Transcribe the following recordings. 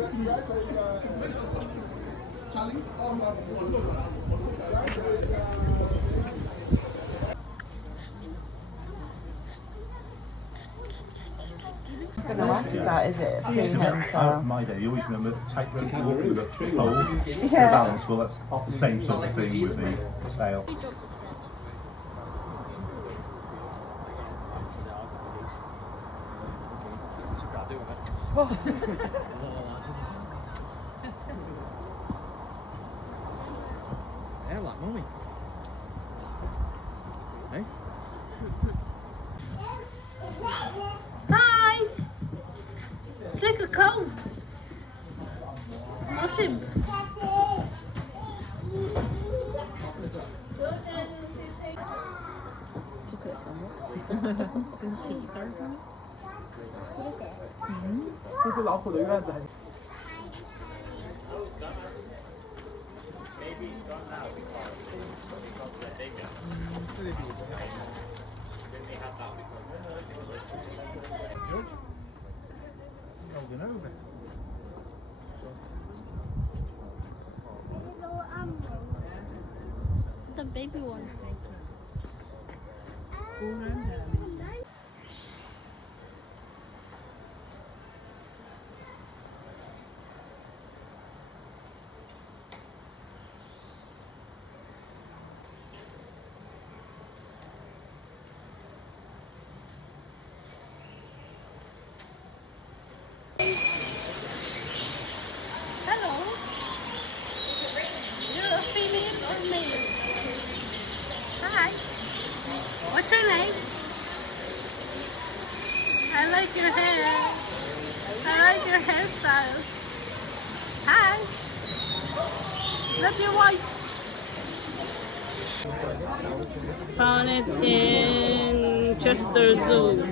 Going to ask that, is it? My day, you always remember tightrope walk with a pole to balance. Well, that's the same sort of thing with the tail. They're like mummy. Hey? Hi! It's like a cow. What's him? Holding over. The baby one. Hello. You're a female or male? Hi. What's your name? I like your hair. I like your hairstyle. Hi. Love your wife. Found it in Chester Zoo.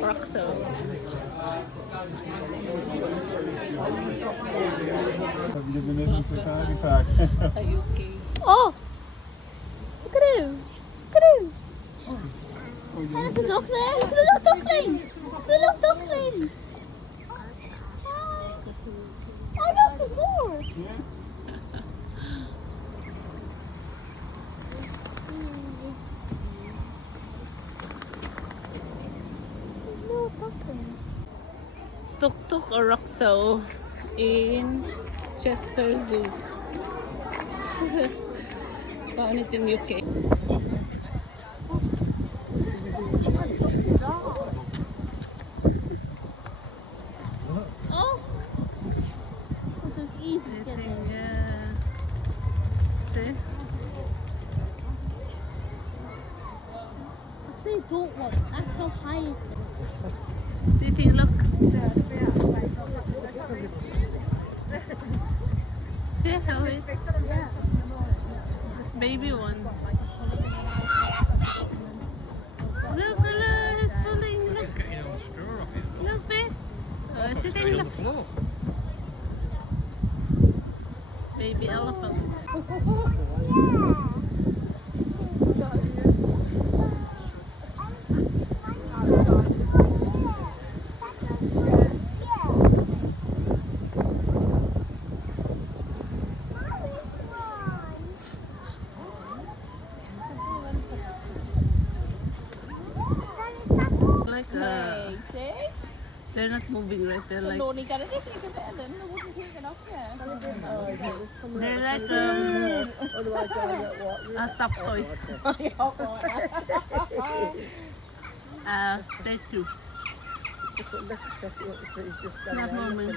Roxo. Oh! Look at him! Look at him! There's a duck there! Look at the little duckling! Look at the little duckling! I know some more! Tuk Tuk or Roxo in Chester Zoo. Found it in UK. Oh! This is easy to get in. Yeah. See? They don't look. That's how high it is. See if you can look. See how it is? Yeah. This baby one. Look, look, he's pulling. Look. Look, babe. Oh, it's sitting. Look. Baby elephant. They're not moving, right? They're like they're like stuffed toys. Statue. Not moving.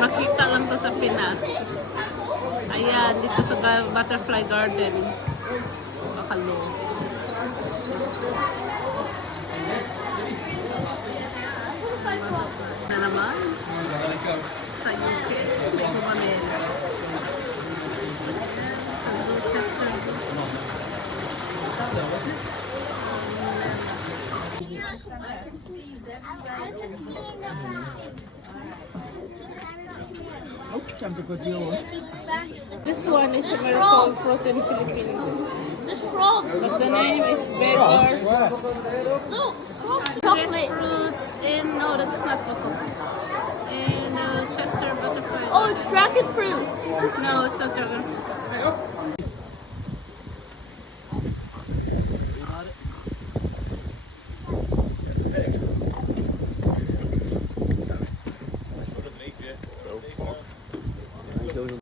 Makita lang to sa Pinas. Ayan, dito sa Butterfly Garden. Bakalo. Na naman? Sa UK. Hindi ko ba nila? Sa Chester. Oh, champion ko yun. This one is a miracle fruit in Philippines. There's frogs. But the name is beggars. Look, frogs. Chocolate. Fruit in, no, that's not cocoa. In Chester butterfly. Oh, it's dragon fruit. No, it's not dragon.